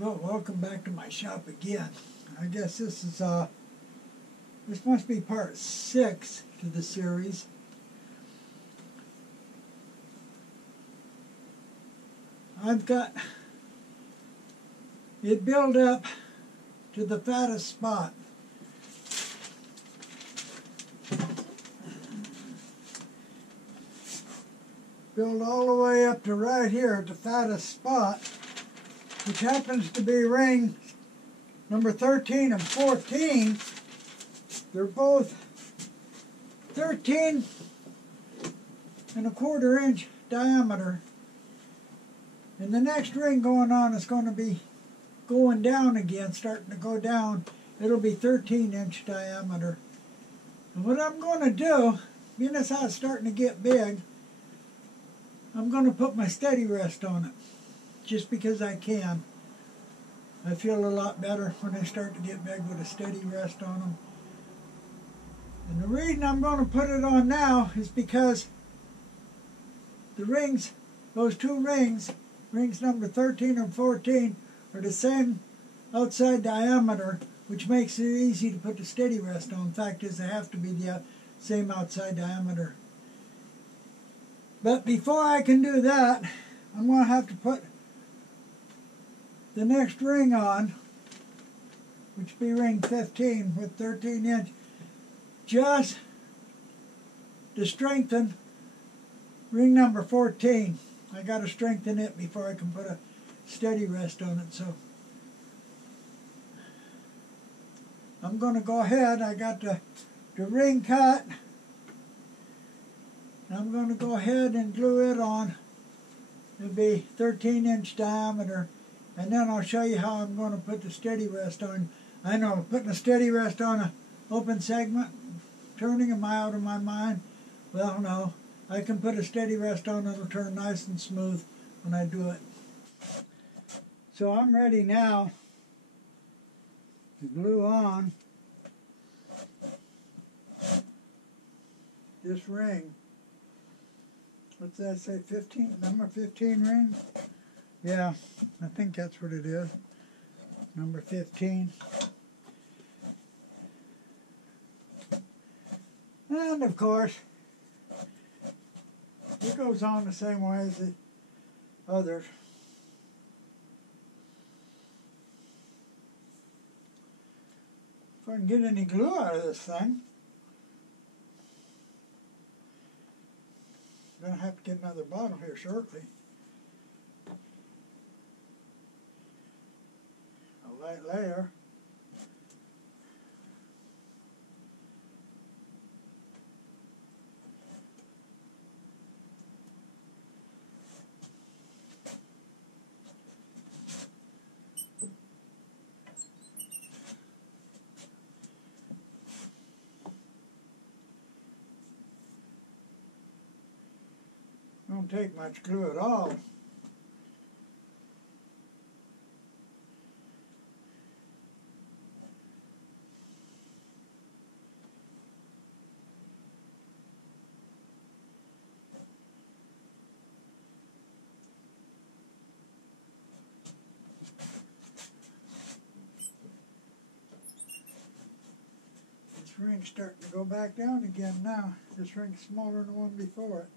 Well, welcome back to my shop again. I guess this is this must be part 6 to the series. I've got it built up to the fattest spot. Built all the way up to right here at the fattest spot, which happens to be ring number 13 and 14. They're both 13.25 inch diameter. And the next ring going on is going to be going down again, starting to go down. It'll be 13-inch diameter. And what I'm going to do, being as how it's starting to get big, I'm going to put my steady rest on it, just because I can. I feel a lot better when I start to get big with a steady rest on them. And the reason I'm going to put it on now is because the rings, those two rings, rings number 13 and 14, are the same outside diameter, which makes it easy to put the steady rest on. In fact, they have to be the same outside diameter. But before I can do that, I'm going to have to put the next ring on, which will be ring 15 with 13 inch, just to strengthen ring number 14. I got to strengthen it before I can put a steady rest on it. So I'm going to go ahead. I got the ring cut. I'm going to go ahead and glue it on. It'll be 13-inch diameter. And then I'll show you how I'm going to put the steady rest on. I know, putting a steady rest on an open segment, turning, am I out of my mind? Well, no. I can put a steady rest on, it'll turn nice and smooth when I do it. So I'm ready now to glue on this ring. What's that say, 15? Number 15 ring? Yeah, I think that's what it is. Number 15. And of course, it goes on the same way as the others. If I can get any glue out of this thing, I'm going to have to get another bottle here shortly. A light layer. Don't take much glue at all. This ring's starting to go back down again now. This ring's smaller than the one before it.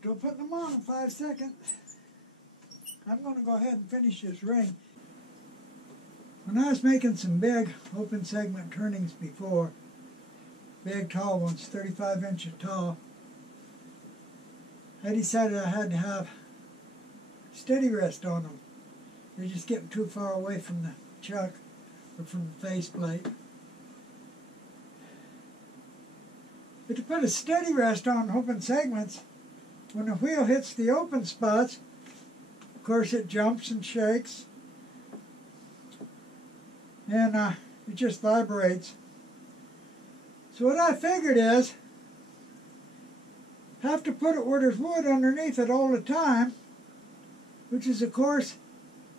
Still putting them on in 5 seconds. I'm going to go ahead and finish this ring. When I was making some big open segment turnings before, big tall ones, 35 inches tall, I decided I had to have steady rest on them. They're just getting too far away from the chuck or from the faceplate. But to put a steady rest on open segments, when the wheel hits the open spots, of course it jumps and shakes, and it just vibrates. So what I figured is, have to put it where there's wood underneath it all the time, which is of course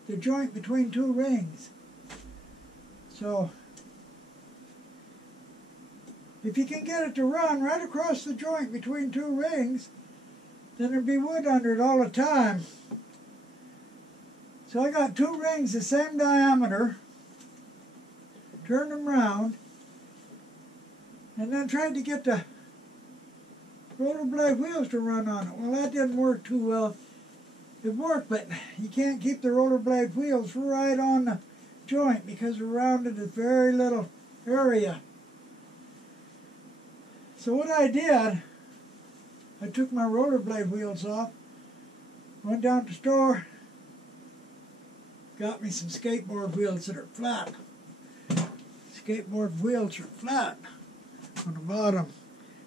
the joint between two rings. So if you can get it to run right across the joint between two rings, then there'd be wood under it all the time. So I got two rings the same diameter, turned them round, and then tried to get the roller blade wheels to run on it. Well, that didn't work too well. It worked, but you can't keep the roller blade wheels right on the joint because around it is very little area. So what I did, I took my rollerblade wheels off, went down to the store, got me some skateboard wheels that are flat. Skateboard wheels are flat on the bottom.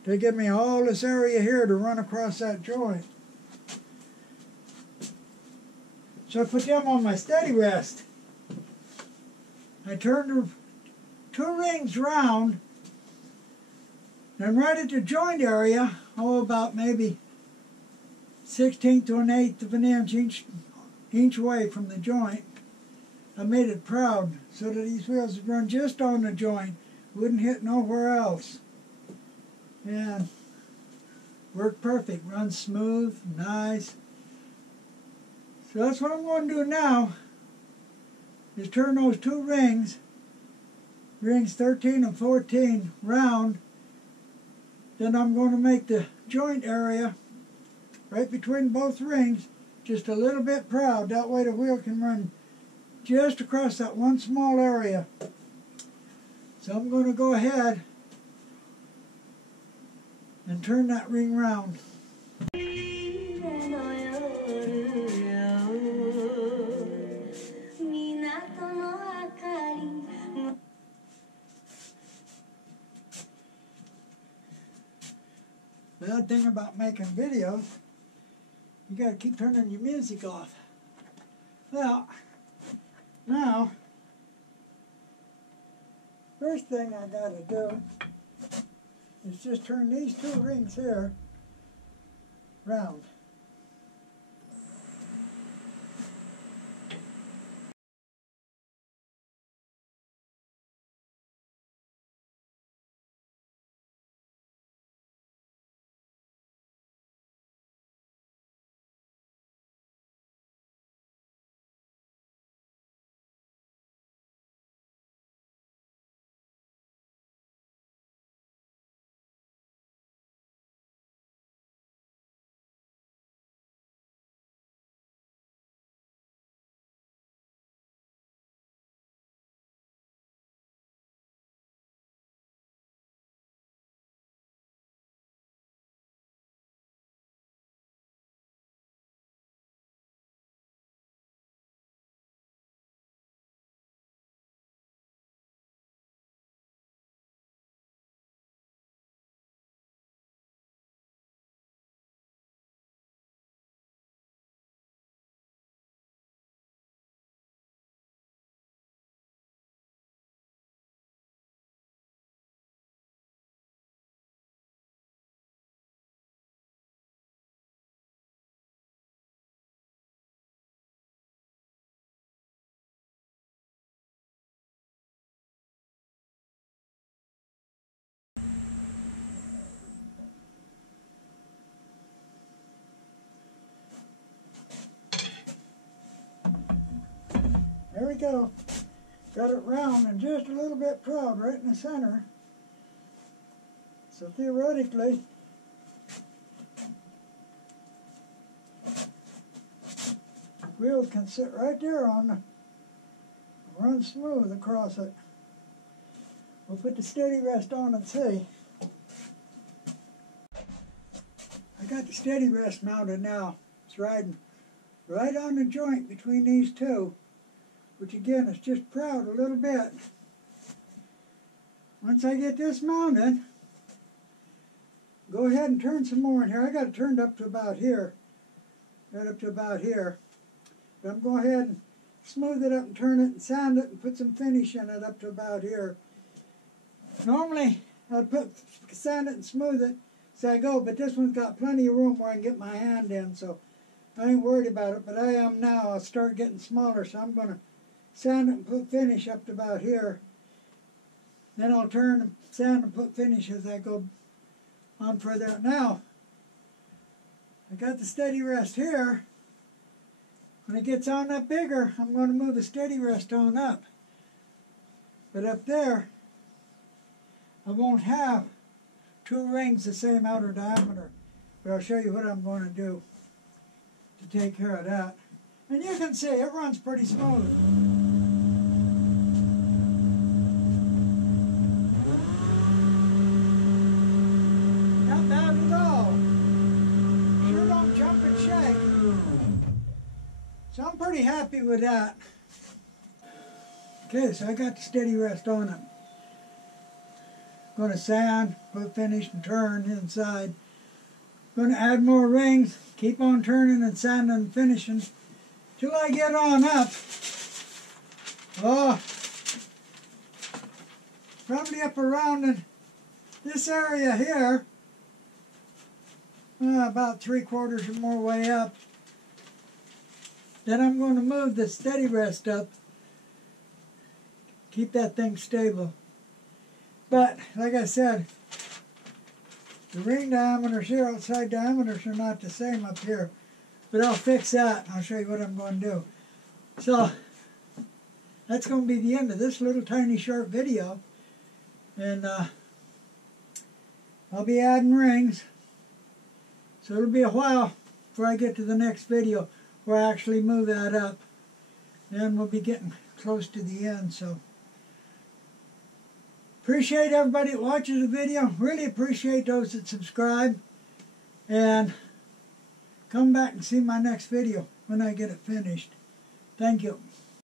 They give me all this area here to run across that joint. So I put them on my steady rest. I turned the two rings round, and right at the joint area, about maybe 1/16 to 1/8 of an inch away from the joint, I made it proud so that these wheels would run just on the joint, wouldn't hit nowhere else. And worked perfect, runs smooth, nice. So that's what I'm going to do now, is turn those two rings, rings 13 and 14, round. Then I'm going to make the joint area right between both rings just a little bit proud. That way the wheel can run just across that one small area. So I'm going to go ahead and turn that ring round. Bad thing about making videos, you got to keep turning your music off. Well, now, first thing I got to do is just turn these two rings here round. There we go. Got it round and just a little bit proud right in the center. So theoretically, the wheels can sit right there on the, run smooth across it. We'll put the steady rest on and see. I got the steady rest mounted now. It's riding right on the joint between these two, which again is just proud a little bit. Once I get this mounted, go ahead and turn some more in here. I got it turned up to about here. Right up to about here. But I'm going to go ahead and smooth it up and turn it and sand it and put some finish in it up to about here. Normally, I'd sand it and smooth it as I go, but this one's got plenty of room where I can get my hand in, so I ain't worried about it. But I am now. I'll start getting smaller, so I'm going to sand it and put finish up to about here. Then I'll turn and sand and put finish as I go on further. Now, I got the steady rest here. When it gets on up bigger, I'm going to move the steady rest on up. But up there, I won't have two rings the same outer diameter. But I'll show you what I'm going to do to take care of that. And you can see it runs pretty smooth. Not bad at all. Sure don't jump and shake. So I'm pretty happy with that. Okay, so I got the steady rest on it. Going to sand, put finish and turn inside. Going to add more rings, keep on turning and sanding and finishing till I get on up. Oh, probably up around in this area here. About 3/4 or more way up. Then I'm going to move the steady rest up. Keep that thing stable. But, like I said, the ring diameters here, outside diameters are not the same up here. But I'll fix that. I'll show you what I'm going to do. So, that's going to be the end of this little tiny short video. And I'll be adding rings. So it'll be a while before I get to the next video where I actually move that up. Then we'll be getting close to the end. So appreciate everybody that watches the video. Really appreciate those that subscribe. And come back and see my next video when I get it finished. Thank you.